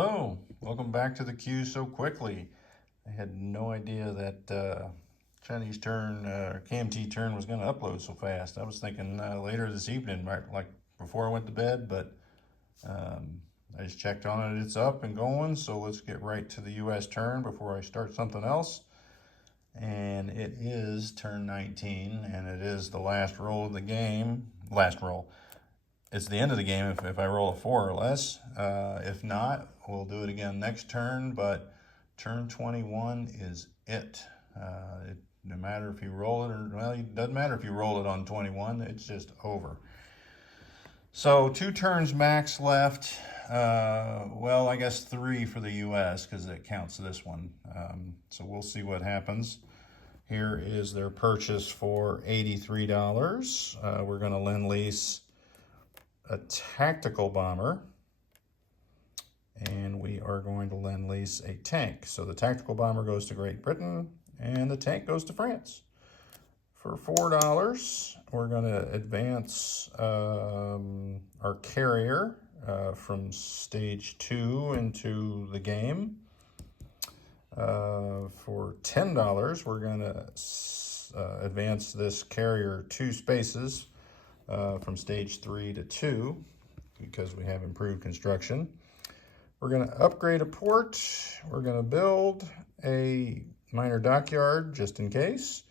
Hello, welcome back to the queue so quickly. I had no idea that Chinese turn, KMT turn was going to upload so fast. I was thinking later this evening, right, like before I went to bed, but I just checked on it. It's up and going, so let's get right to the US turn before I start something else. And it is turn 19, and it is the last roll of the game. Last roll. It's the end of the game if I roll a 4 or less. If not, we'll do it again next turn, but turn 21 is it. No matter if you roll it or, well, it doesn't matter if you roll it on 21, it's just over. So 2 turns max left. Well, I guess 3 for the US because it counts this one. So we'll see what happens. Here is their purchase for $83. We're going to lend lease a tactical bomber, and we are going to lend lease a tank. So the tactical bomber goes to Great Britain and the tank goes to France. For $4, we're going to advance our carrier from stage 2 into the game. For $10, we're going to advance this carrier 2 spaces from stage 3 to 2 because we have improved construction. We're going to upgrade a port. We're going to build a minor dockyard just in case.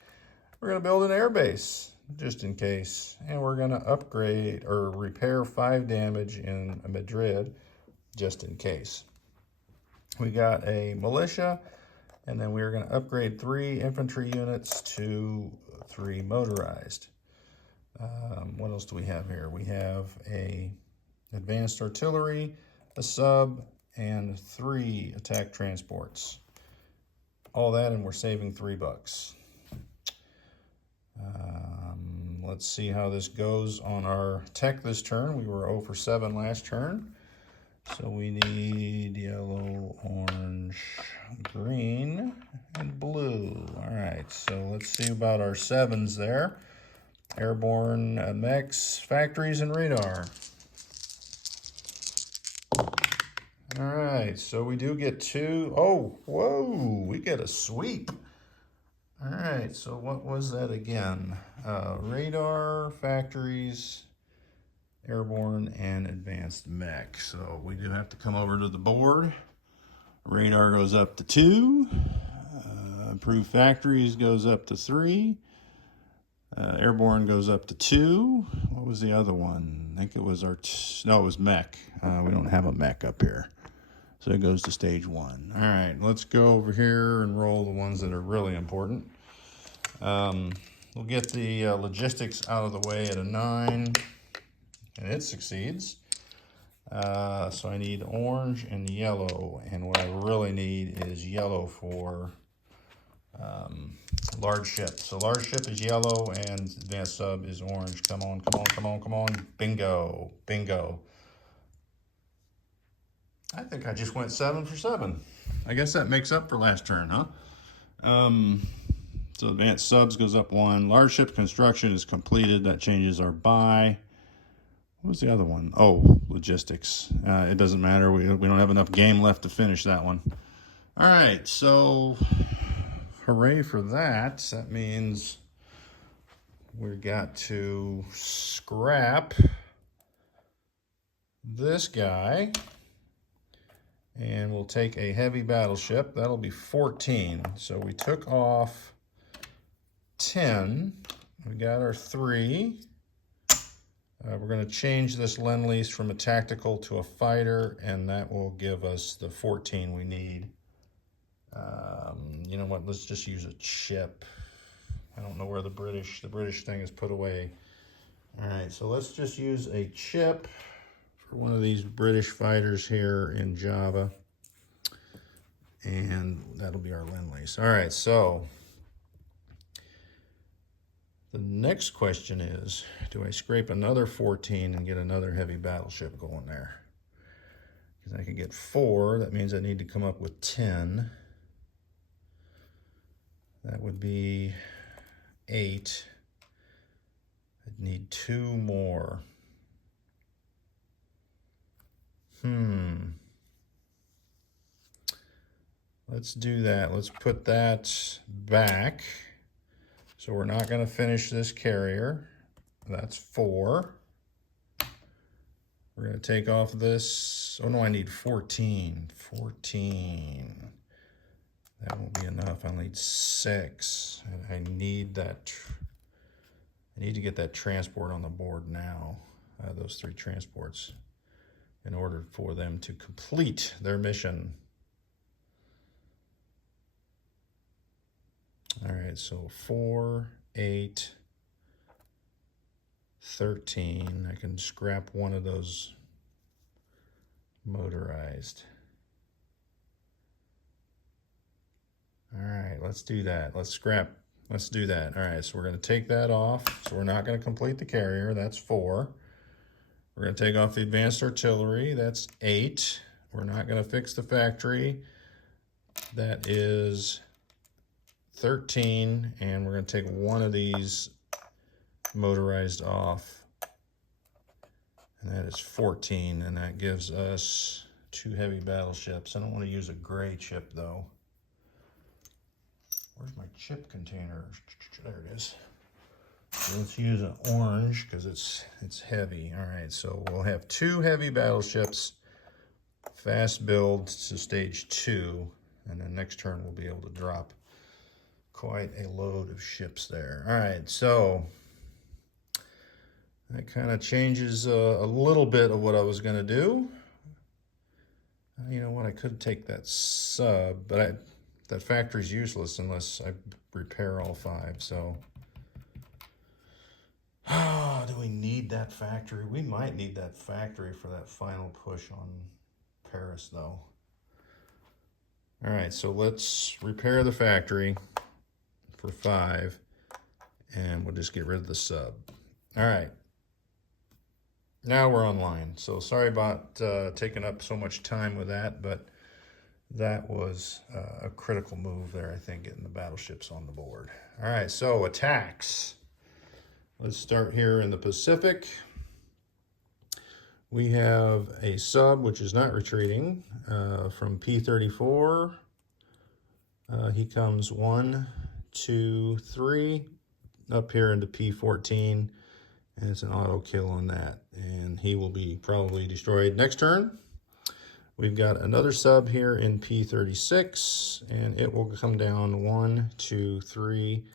We're going to build an airbase just in case. And we're going to upgrade or repair 5 damage in Madrid just in case. We got a militia, and then we're going to upgrade 3 infantry units to 3 motorized. What else do we have here? We have a advanced artillery, a sub, and 3 attack transports. All that, and we're saving $3. Let's see how this goes on our tech this turn. We were 0 for 7 last turn. So we need yellow, orange, green, and blue. All right, so let's see about our 7s there. Airborne, mechs, factories, and radar. All right, so we do get 2. Oh, whoa, we get a sweep. All right, so what was that again? Radar, factories, airborne, and advanced mech. So we do have to come over to the board. Radar goes up to 2. Improved factories goes up to 3. Airborne goes up to 2. What was the other one? I think it was no, it was mech. We don't have a mech up here. So it goes to stage 1. All right, let's go over here and roll the ones that are really important. We'll get the logistics out of the way at a 9, and it succeeds. So I need orange and yellow, and what I really need is yellow for large ship. So large ship is yellow and advanced sub is orange. Come on, come on, come on, come on. Bingo, bingo. I think I just went 7 for 7. I guess that makes up for last turn, huh? So advanced subs goes up 1. Large ship construction is completed. That changes our buy. What was the other one? Oh, logistics. It doesn't matter. We don't have enough game left to finish that one. All right, so hooray for that. That means we got to scrap this guy, and we'll take a heavy battleship. That'll be 14. So we took off 10. We got our 3. We're going to change this lend lease from a tactical to a fighter, and that will give us the 14 we need. You know what? Let's just use a chip. I don't know where the British thing is put away. All right, so let's just use a chip for one of these British fighters here in Java, and that'll be our lend lease. All right, so the next question is, do I scrape another 14 and get another heavy battleship going there? Because I could get 4. That means I need to come up with 10. That would be 8. I'd need 2 more. let's do that. Let's put that back. So we're not going to finish this carrier. That's 4. We're going to take off this. Oh no, I need 14. 14. That won't be enough. I need 6. And I need that. I need to get that transport on the board now. Those 3 transports, in order for them to complete their mission. All right, so 4, 8, 13. I can scrap one of those motorized. All right, let's do that. Let's do that. All right, so we're going to take that off. So we're not going to complete the carrier. That's 4. We're going to take off the advanced artillery. That's 8. We're not going to fix the factory. That is 13. And we're going to take one of these motorized off. And that is 14. And that gives us 2 heavy battleships. I don't want to use a gray chip, though. Where's my chip container? There it is. So let's use an orange because it's heavy. All right, so we'll have 2 heavy battleships, fast build to stage 2, and then next turn we'll be able to drop quite a load of ships there. All right, so that kind of changes a little bit of what I was going to do. You know what? I could take that sub, but that factory's useless unless I repair all 5. So. Do we need that factory? We might need that factory for that final push on Paris, though. All right, so let's repair the factory for 5, and we'll just get rid of the sub. All right. Now we're online. So sorry about taking up so much time with that, but that was a critical move there, I think, getting the battleships on the board. All right, so attacks. Let's start here in the Pacific. We have a sub, which is not retreating, from P-34. He comes 1, 2, 3, up here into P-14, and it's an auto kill on that. And he will be probably destroyed next turn. We've got another sub here in P-36, and it will come down 1, 2, 3,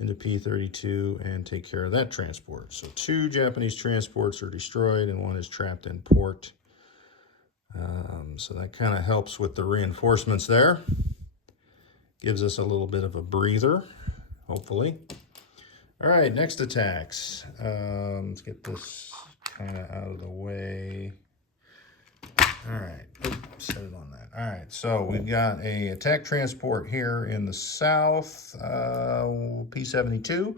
into P-32 and take care of that transport. So 2 Japanese transports are destroyed and 1 is trapped in port. So that kind of helps with the reinforcements there. Gives us a little bit of a breather, hopefully. All right, next attacks. Let's get this kind of out of the way. All right, set it on that. All right, so we've got a attack transport here in the south, P-72.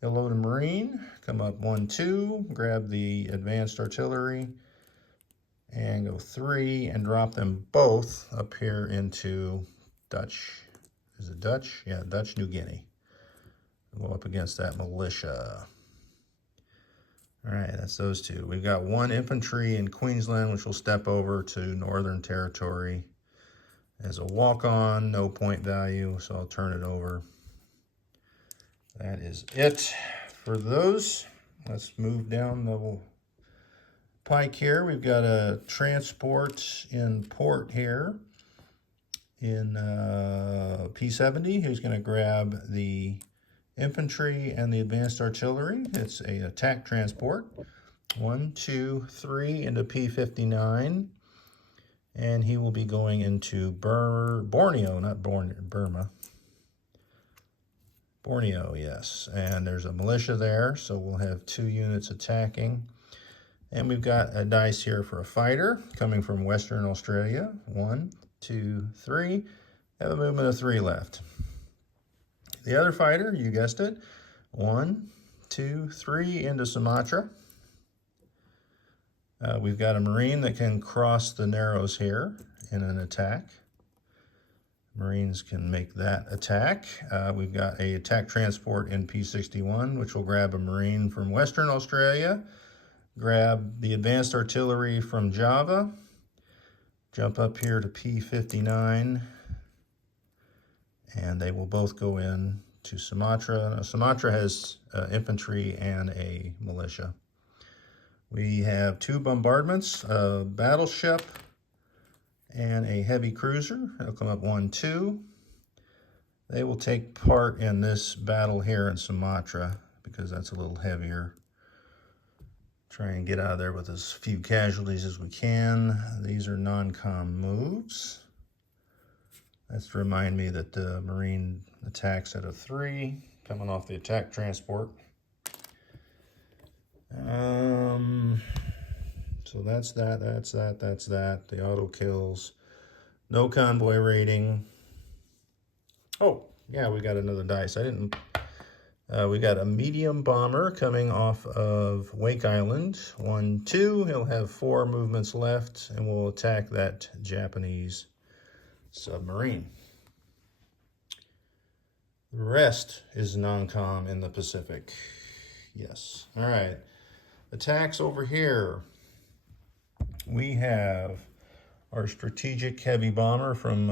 He'll load a Marine, come up 1, 2, grab the advanced artillery, and go 3, and drop them both up here into Dutch. Is it Dutch? Yeah, Dutch New Guinea. We'll go up against that militia. All right, that's those 2. We've got 1 infantry in Queensland, which will step over to Northern Territory as a walk-on, no point value, so I'll turn it over. That is it for those. Let's move down the pike here. We've got a transport in port here in P-70, who's going to grab the infantry and the advanced artillery. It's a attack transport. 1, 2, 3 into P-59. And he will be going into Borneo, not Burma. Borneo, yes. And there's a militia there, so we'll have 2 units attacking. And we've got a dice here for a fighter coming from Western Australia. 1, 2, 3. Have a movement of 3 left. The other fighter, you guessed it, 1, 2, 3 into Sumatra. We've got a Marine that can cross the Narrows here in an attack. Marines can make that attack. We've got a attack transport in P-61, which will grab a Marine from Western Australia, grab the advanced artillery from Java, jump up here to P-59, and they will both go in to Sumatra. Now, Sumatra has infantry and a militia. We have 2 bombardments, a battleship and a heavy cruiser. It'll come up 1, 2. They will take part in this battle here in Sumatra because that's a little heavier. Try and get out of there with as few casualties as we can. These are non-com moves. That's to remind me that the Marine attacks at a 3, coming off the attack transport. So that's that. The auto kills. No convoy rating. Oh, yeah, we got another dice. We got a medium bomber coming off of Wake Island. 1, 2. He'll have 4 movements left, and will attack that Japanese submarine. The rest is non-com in the Pacific. Yes. All right. Attacks over here. We have our strategic heavy bomber from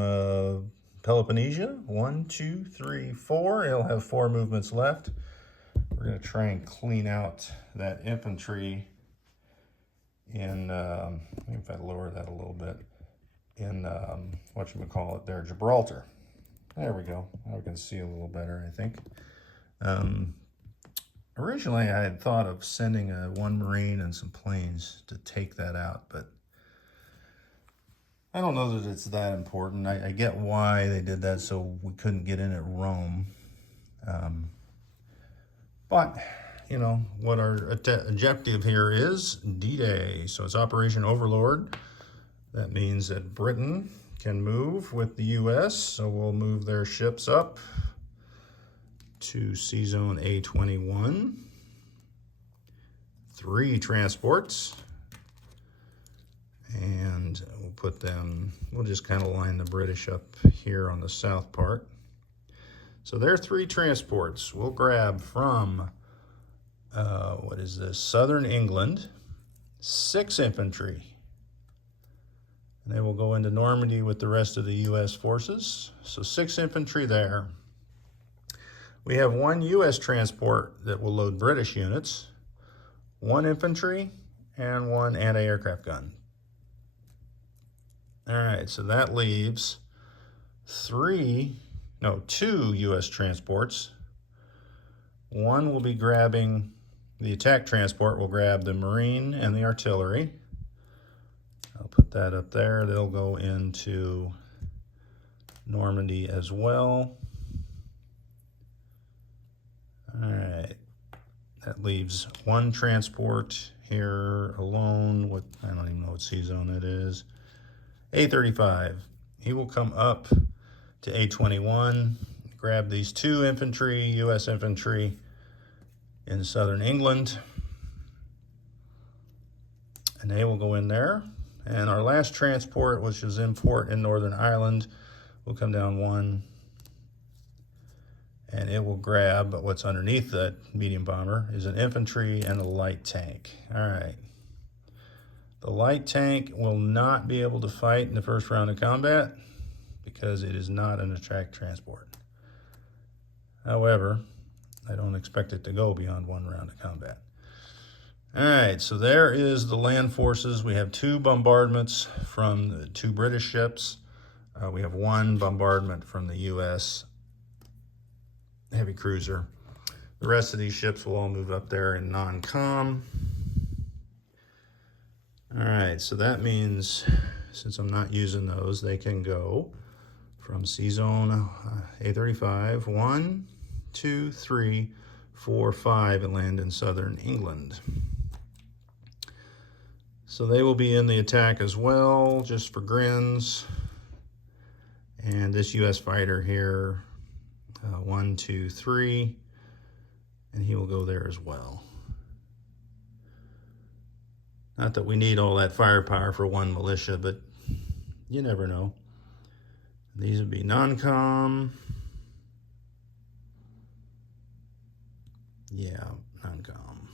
Peloponnesia. 1, 2, 3, 4. He'll have 4 movements left. We're going to try and clean out that infantry in, maybe if I lower that a little bit, in, whatchamacallit there, Gibraltar. There we go. Now we can see a little better, I think. Originally, I had thought of sending 1 Marine and some planes to take that out, but I don't know that it's that important. I get why they did that, so we couldn't get in at Rome. But, you know, what our objective here is D-Day. So it's Operation Overlord. That means that Britain can move with the U.S., so we'll move their ships up to Sea Zone A21. 3 transports. And we'll put them, we'll just kind of line the British up here on the south part. So there are 3 transports. We'll grab from, what is this, Southern England, 6 infantry. And they will go into Normandy with the rest of the U.S. forces. So 6 infantry there. We have 1 U.S. transport that will load British units, 1 infantry, and 1 anti-aircraft gun. All right, so that leaves 2 U.S. transports. 1 will be grabbing, the attack transport will grab the Marine and the artillery. I'll put that up there. They'll go into Normandy as well. All right, that leaves 1 transport here alone. I don't even know what sea zone it is. A35. He will come up to A21, grab these 2 infantry, U.S. infantry in southern England, and they will go in there. And our last transport, which is in port in Northern Ireland, will come down 1, and it will grab what's underneath that medium bomber is an infantry and a light tank. All right. The light tank will not be able to fight in the first round of combat because it is not an attack transport. However, I don't expect it to go beyond 1 round of combat. All right, so there is the land forces. We have 2 bombardments from the 2 British ships. We have 1 bombardment from the U.S. heavy cruiser. The rest of these ships will all move up there in non-com. All right, so that means, since I'm not using those, they can go from Sea Zone A35, 1, 2, 3, 4, 5, and land in southern England. So they will be in the attack as well, just for grins. And this U.S. fighter here, 1, 2, 3, and he will go there as well. Not that we need all that firepower for 1 militia, but you never know. These would be non-com. Yeah, non-com.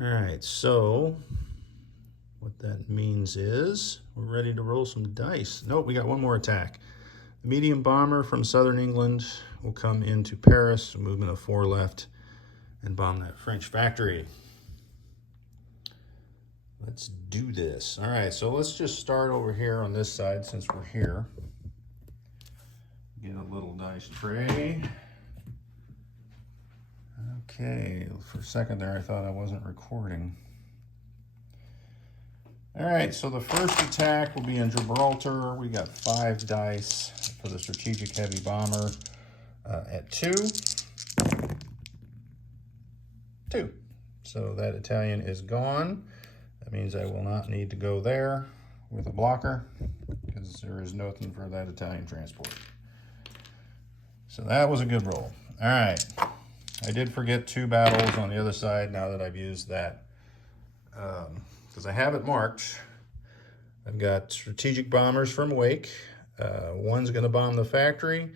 All right, so What that means is we're ready to roll some dice. Nope, we got one more attack. The medium bomber from southern England will come into Paris, a movement of 4 left, and bomb that French factory. Let's do this. All right, so let's just start over here on this side since we're here. Get a little dice tray. Okay, for a second there I thought I wasn't recording. All right, so the first attack will be in Gibraltar. We got 5 dice for the strategic heavy bomber at 2. 2. So that Italian is gone. That means I will not need to go there with a blocker because there is nothing for that Italian transport. So that was a good roll. All right. I did forget 2 battles on the other side now that I've used that. Because I have it marked. I've got strategic bombers from Wake. One's going to bomb the factory.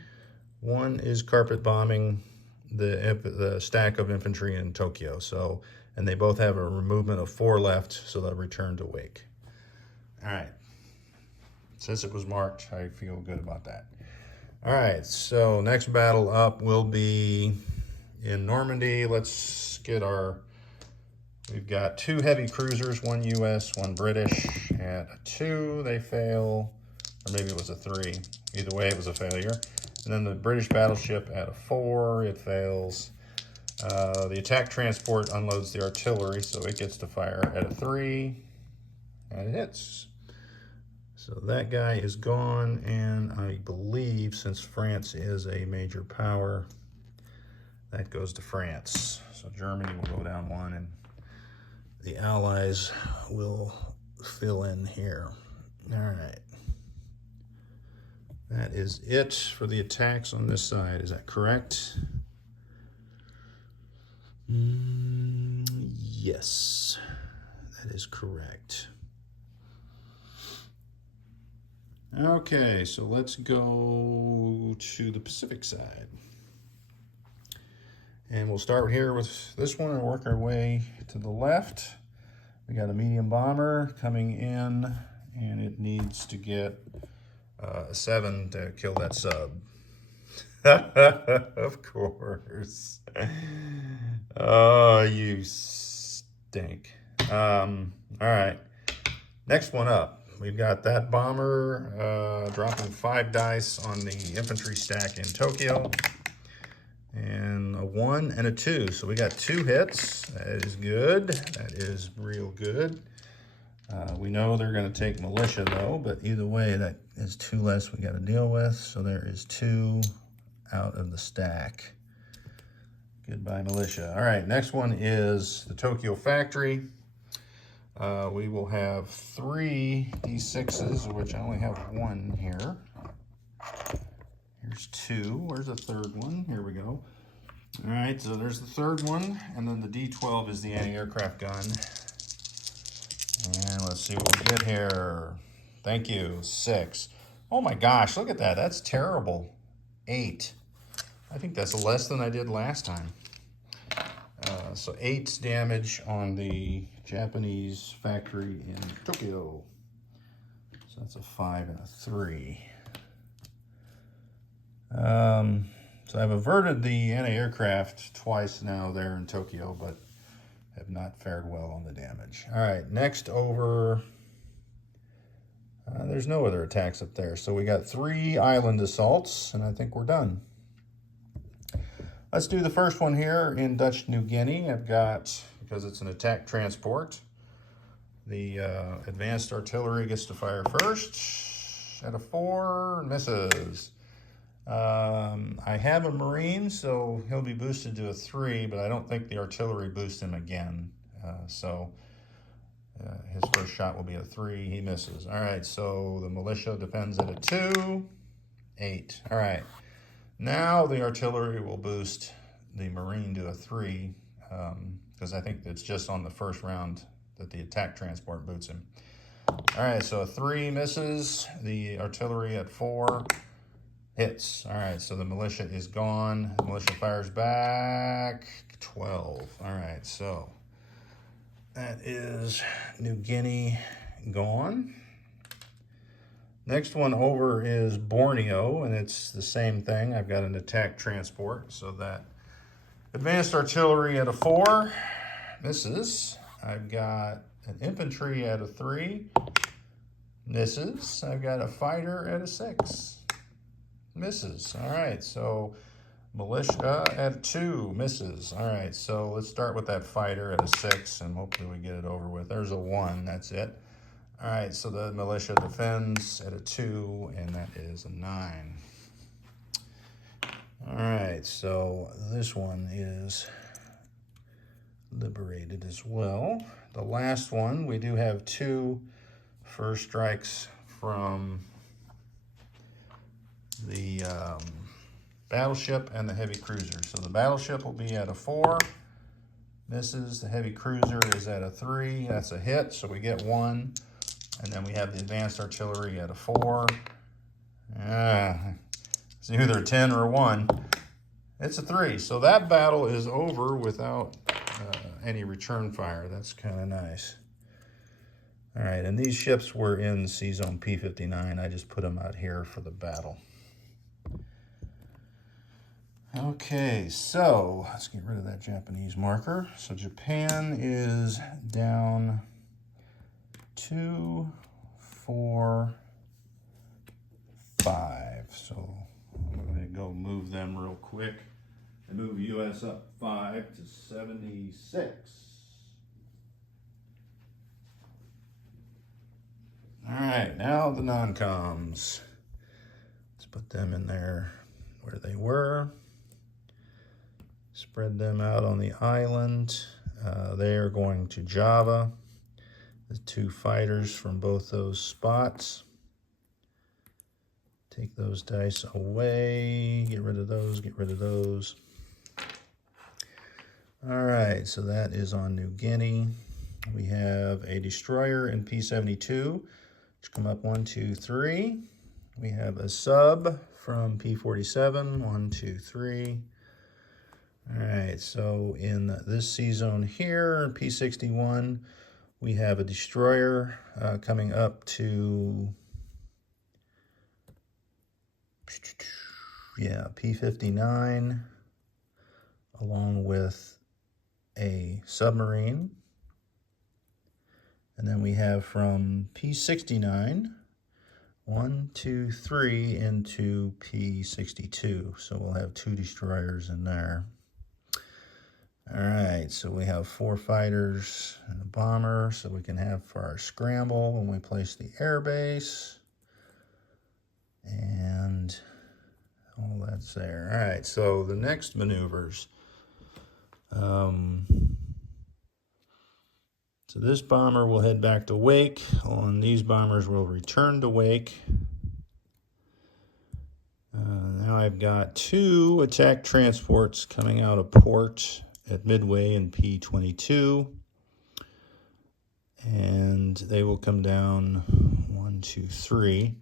One is carpet bombing the stack of infantry in Tokyo. So, and they both have a movement of 4 left, so they'll return to Wake. All right. Since it was marked, I feel good about that. All right, so next battle up will be in Normandy. Let's get our... We've got 2 heavy cruisers, 1 U.S., 1 British. At a 2, they fail. Or maybe it was a 3. Either way, it was a failure. And then the British battleship at a 4, it fails. The attack transport unloads the artillery, so it gets to fire at a 3. And it hits. So that guy is gone, and I believe since France is a major power, that goes to France. So Germany will go down 1, and the Allies will fill in here. All right. That is it for the attacks on this side. Is that correct? Yes, that is correct. Okay, so let's go to the Pacific side. And we'll start here with this one and work our way to the left. We got a medium bomber coming in, and it needs to get a 7 to kill that sub. Of course. Oh, you stink. All right, next one up. We've got that bomber dropping 5 dice on the infantry stack in Tokyo. And a 1 and a 2. So we got 2 hits. That is good. That is real good. We know they're going to take militia, though. But either way, that is 2 less we got to deal with. So there is 2 out of the stack. Goodbye, militia. All right, next one is the Tokyo factory. We will have 3 D6s, of which I only have 1 here. Here's 2. Where's the 3rd one? Here we go. All right, so there's the 3rd one, and then the D12 is the anti-aircraft gun. And let's see what we get here. Thank you. 6. Oh my gosh, look at that. That's terrible. 8. I think that's less than I did last time. So 8 damage on the Japanese factory in Tokyo. So that's a 5 and a 3. So I've averted the anti-aircraft twice now there in Tokyo, but have not fared well on the damage. All right, next over, there's no other attacks up there. So we got 3 island assaults, and I think we're done. Let's do the first one here in Dutch New Guinea. I've got, because it's an attack transport, the advanced artillery gets to fire first at a 4, misses. I have a Marine, so he'll be boosted to a 3, but I don't think the artillery boosts him again. His first shot will be a 3. He misses. All right, so the militia defends at a 2. 8. All right. Now the artillery will boost the Marine to a 3, because I think it's just on the first round that the attack transport boots him. All right, so a 3 misses. The artillery at 4 hits. All right, so the militia is gone. The militia fires back. 12. All right, so that is New Guinea gone. Next one over is Borneo, and it's the same thing. I've got an attack transport, so that advanced artillery at a 4, misses. I've got an infantry at a 3, misses. I've got a fighter at a 6, misses. All right, so militia at a 2, misses. All right, so let's start with that fighter at a 6, and hopefully we get it over with. There's a 1, that's it. All right, so the militia defends at a 2, and that is a 9. All right, so this one is liberated as well. The last one, we do have 2 first strikes from the battleship and the heavy cruiser. So the battleship will be at a 4, misses. The heavy cruiser is at a 3, that's a hit, so we get 1. And then we have the advanced artillery at a 4. It's either a 10 or a 1. It's a 3. So that battle is over without any return fire. That's kind of nice. All right, and these ships were in C-Zone P59. I just put them out here for the battle. Okay, so let's get rid of that Japanese marker. So Japan is down 2, 4, 5. So I'm going to go move them real quick and move US up 5 to 76. All right, now the non-coms. Let's put them in there where they were. Spread them out on the island. They are going to Java. The 2 fighters from both those spots. Take those dice away. Get rid of those, get rid of those. All right, so that is on New Guinea. We have a destroyer in P72, which come up 1, 2, 3. We have a sub from P47, 1, 2, 3. All right, so in this C-Zone here, P61, we have a destroyer coming up to, P59, along with a submarine. And then we have from P69, 1, 2, 3 into P62. So we'll have 2 destroyers in there. All right, so we have 4 fighters and a bomber, so we can have for our scramble when we place the air base. And all that's there. All right, so the next maneuvers. So this bomber will head back to Wake. On these bombers will return to Wake. Now I've got 2 attack transports coming out of port at Midway in P22, and they will come down 1, 2, 3.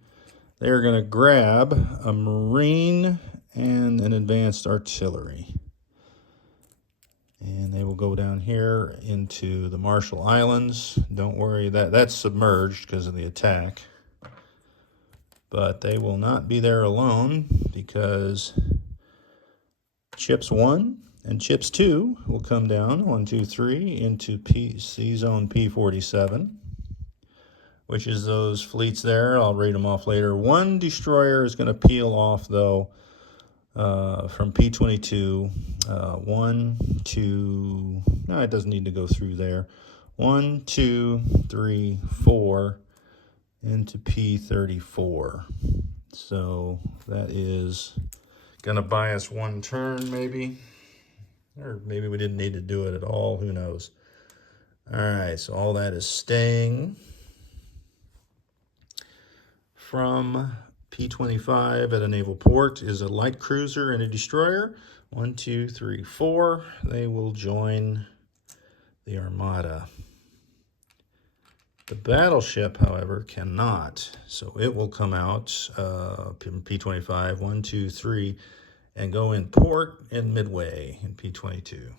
They're going to grab a marine and an advanced artillery, and they will go down here into the Marshall Islands. Don't worry, that's submerged because of the attack, but they will not be there alone because Chips 1 and Chips 2 will come down 1, 2, 3 into C-Zone P47, which is those fleets there. I'll read them off later. 1 destroyer is going to peel off, though, from P22. 1, 2, no, it doesn't need to go through there. 1, 2, 3, 4 into P34. So that is going to buy us 1 turn, maybe. Or maybe we didn't need to do it at all. Who knows? All right, so all that is staying. From P25 at a naval port is a light cruiser and a destroyer. 1, 2, 3, 4. They will join the Armada. The battleship, however, cannot. So it will come out P25, 1, 2, 3, and go in port in Midway in P22.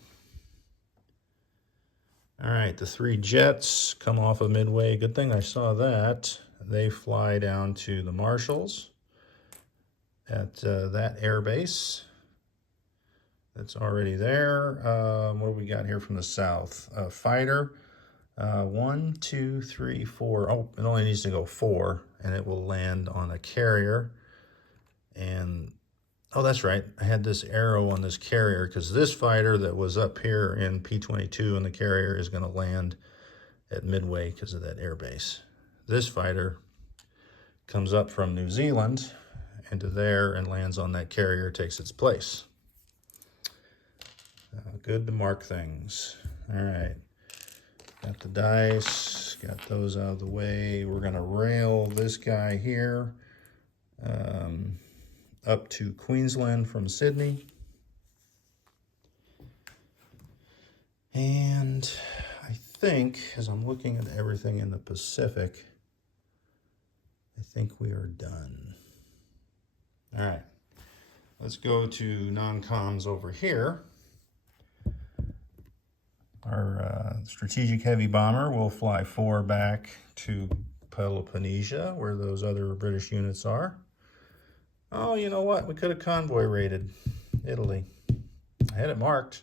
All right, the 3 jets come off of Midway. Good thing I saw that. They fly down to the Marshalls at that air base. That's already there. What do we got here from the south? Fighter. 1, 2, 3, 4. Oh, it only needs to go 4, and it will land on a carrier. And oh, that's right. I had this arrow on this carrier because this fighter that was up here in P-22 and the carrier is going to land at Midway because of that air base. This fighter comes up from New Zealand into there and lands on that carrier, takes its place. Good to mark things. All right. Got the dice, got those out of the way. We're going to rail this guy here up to Queensland from Sydney. And I think, as I'm looking at everything in the Pacific, I think we are done. All right, let's go to non-coms over here. Our strategic heavy bomber will fly 4 back to Peloponnesia, where those other British units are. Oh, you know what? We could have convoy raided Italy. I had it marked.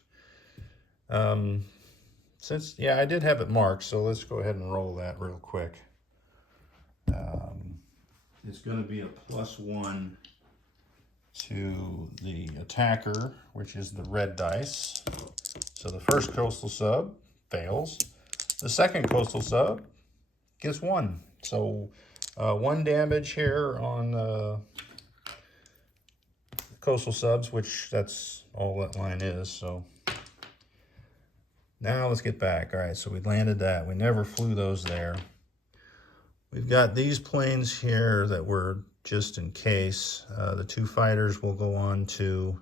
I did have it marked, so let's go ahead and roll that real quick. It's going to be a +1 to the attacker, which is the red dice. So the first coastal sub fails. The second coastal sub gets 1. So 1 damage here on coastal subs, which that's all that line is. So now let's get back. All right, so we landed that. We never flew those there. We've got these planes here that were just in case. The 2 fighters will go on to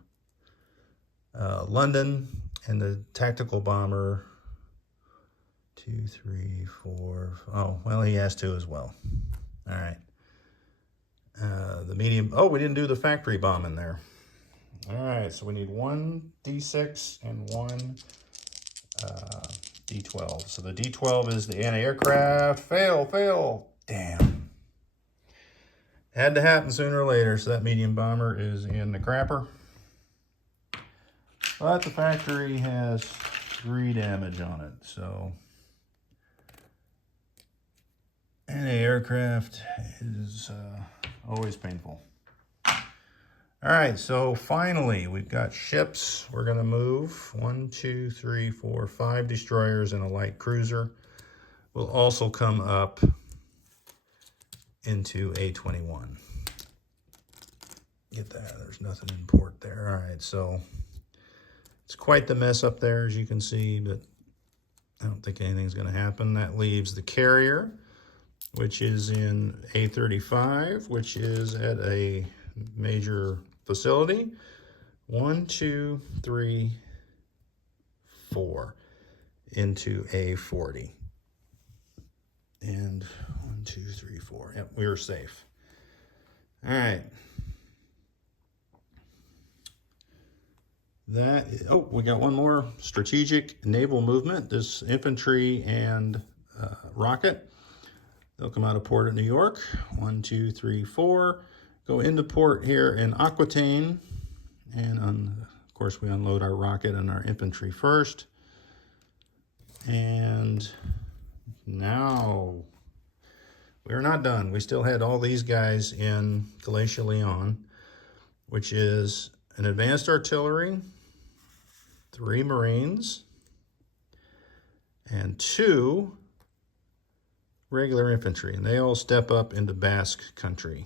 London, and the tactical bomber 2, 3, 4. Oh, well, he has 2 as well. All right. The medium. Oh, we didn't do the factory bomb in there. All right, so we need 1 D6 and 1 D12. So the D12 is the anti-aircraft. Fail. Damn. Had to happen sooner or later, so that medium bomber is in the crapper. But the factory has 3 damage on it, so anti-aircraft is always painful. All right, so finally, we've got ships. We're going to move 1, 2, 3, 4, 5 destroyers and a light cruiser. We'll also come up into A21. Get that. There's nothing in port there. All right, so it's quite the mess up there, as you can see, but I don't think anything's going to happen. That leaves the carrier, which is in A35, which is at a major facility. 1, 2, 3, 4 into A40. And 1, 2, 3, 4. Yep, we were safe. All right. We got one more strategic naval movement. This infantry and rocket. They'll come out of port at New York. 1, 2, 3, 4. Go into port here in Aquitaine. And of course, we unload our rocket and our infantry first. And now we're not done. We still had all these guys in Galatia Leon, which is an advanced artillery, 3 Marines, and 2 regular infantry. And they all step up into Basque country.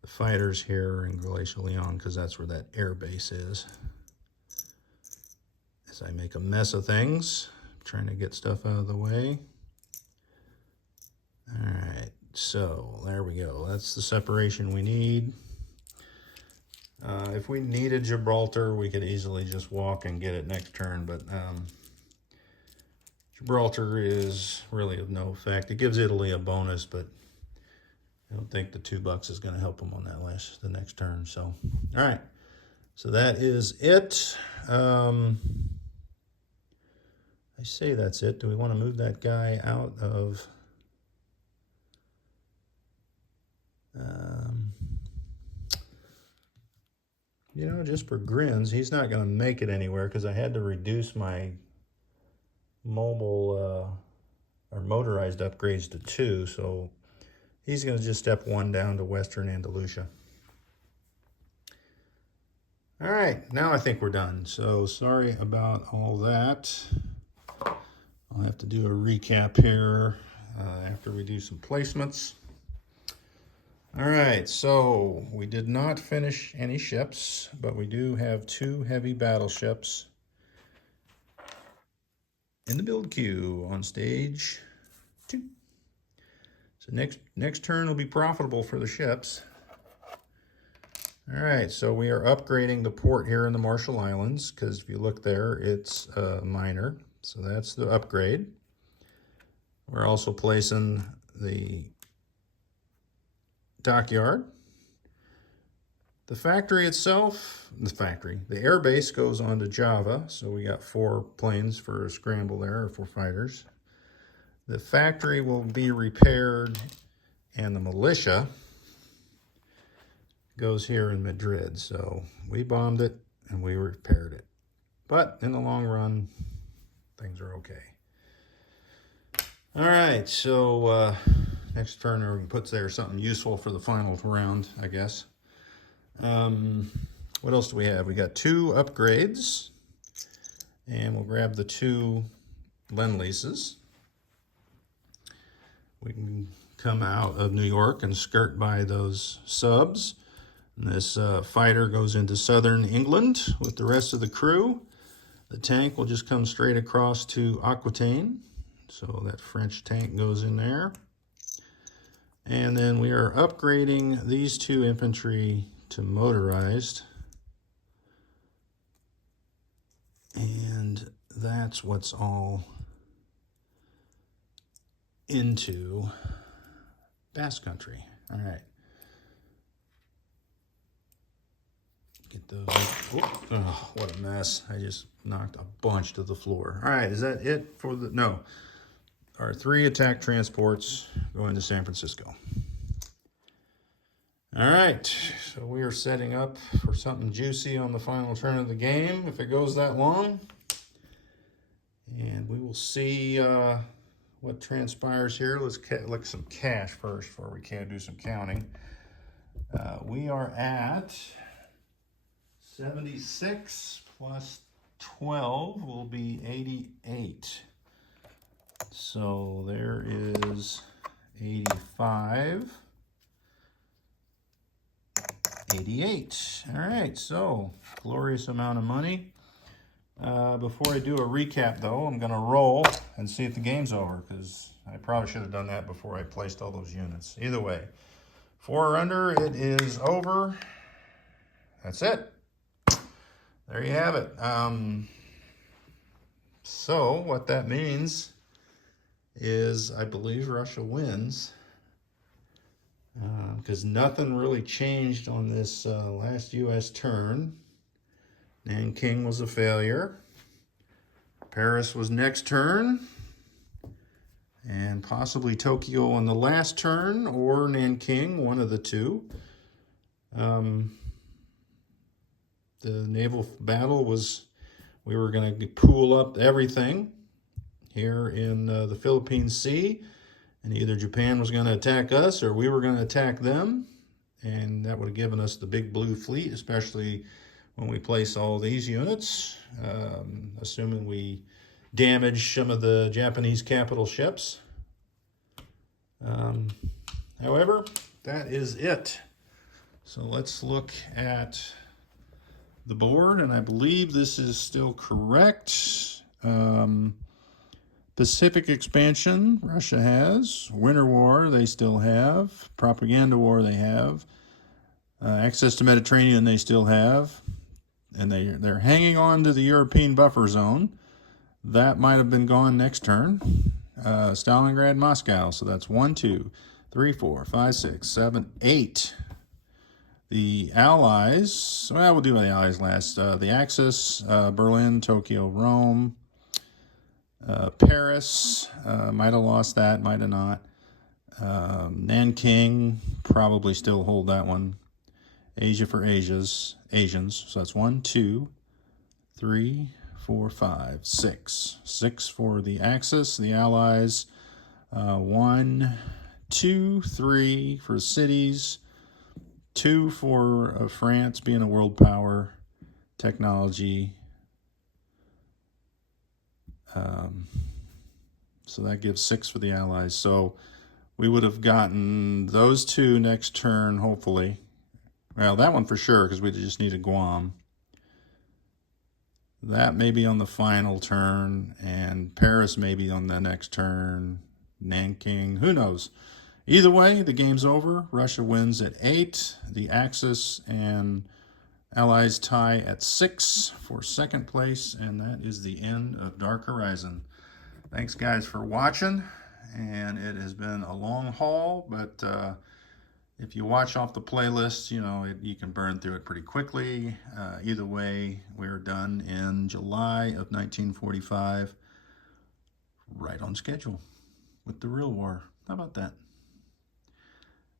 The fighters here in Galatia Leon, because that's where that air base is. As I make a mess of things, trying to get stuff out of the way. All right, so there we go. That's the separation we need. If we needed Gibraltar, we could easily just walk and get it next turn, but Gibraltar is really of no effect. It gives Italy a bonus, but I don't think the $2 is going to help them on the next turn. So, all right. So that is it. I say that's it. Do we want to move that guy out of... you know, just for grins, he's not going to make it anywhere because I had to reduce my mobile or motorized upgrades to 2, so he's going to just step 1 down to Western Andalusia. All right, now I think we're done. So sorry about all that. I'll have to do a recap here after we do some placements. All right, so we did not finish any ships, but we do have 2 heavy battleships in the build queue on stage 2. So next turn will be profitable for the ships. All right, so we are upgrading the port here in the Marshall Islands because if you look there, it's minor. So that's the upgrade. We're also placing the dockyard. The factory itself, the airbase goes on to Java. So we got 4 planes for a scramble there, or 4 fighters. The factory will be repaired and the militia goes here in Madrid. So we bombed it and we repaired it. But in the long run, things are okay. All right, so next turn we can put there something useful for the final round, I guess. What else do we have? We got 2 upgrades, and we'll grab the 2 Lend-Leases. We can come out of New York and skirt by those subs. And this fighter goes into southern England with the rest of the crew. The tank will just come straight across to Aquitaine. So that French tank goes in there. And then we are upgrading these 2 infantry to motorized. And that's what's all into Basque Country. All right. Get those. Oh, what a mess. I just knocked a bunch to the floor. All right, is that it for the... No. Our 3 attack transports going to San Francisco. All right, so we are setting up for something juicy on the final turn of the game, if it goes that long. And we will see what transpires here. Let's look at some cash first before we can do some counting. We are at 76 plus 12 will be 88. So there is 85, 88. All right, so glorious amount of money. Before I do a recap, though, I'm going to roll and see if the game's over, because I probably should have done that before I placed all those units. Either way, 4 or under, it is over. That's it. There you have it. So what that means is I believe Russia wins, because nothing really changed on this last U.S. turn. Nanking was a failure. Paris was next turn, and possibly Tokyo on the last turn, or Nanking, one of the 2. The naval battle was, we were going to pool up everything here in the Philippine Sea, and either Japan was going to attack us or we were going to attack them, and that would have given us the big blue fleet, especially when we place all these units, assuming we damage some of the Japanese capital ships. However, that is it. So let's look at the board, and I believe this is still correct. Pacific expansion, Russia has. Winter War, they still have. Propaganda War, they have. Access to Mediterranean, they still have. And they're hanging on to the European buffer zone. That might have been gone next turn. Stalingrad, Moscow. So that's 1, 2, 3, 4, 5, 6, 7, 8. The Allies, well, we'll do the Allies last. The Axis, Berlin, Tokyo, Rome. Paris, might have lost that, might have not. Nanking, probably still hold that one. Asia for Asians. So that's 1, 2, 3, 4, 5, 6. 6 for the Axis, the Allies. 1, 2, 3 for cities. 2 for France being a world power. Technology. So that gives 6 for the Allies. So we would have gotten those 2 next turn, hopefully. Well, that one for sure, because we just needed Guam. That may be on the final turn, and Paris may be on the next turn. Nanking, who knows? Either way, the game's over. Russia wins at 8. The Axis and Allies tie at 6 for second place, and that is the end of Dark Horizon. Thanks, guys, for watching, and it has been a long haul, but if you watch off the playlist, you know, you can burn through it pretty quickly. Either way, we're done in July of 1945, right on schedule with the real war. How about that?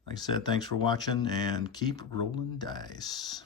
Like I said, thanks for watching, and keep rolling dice.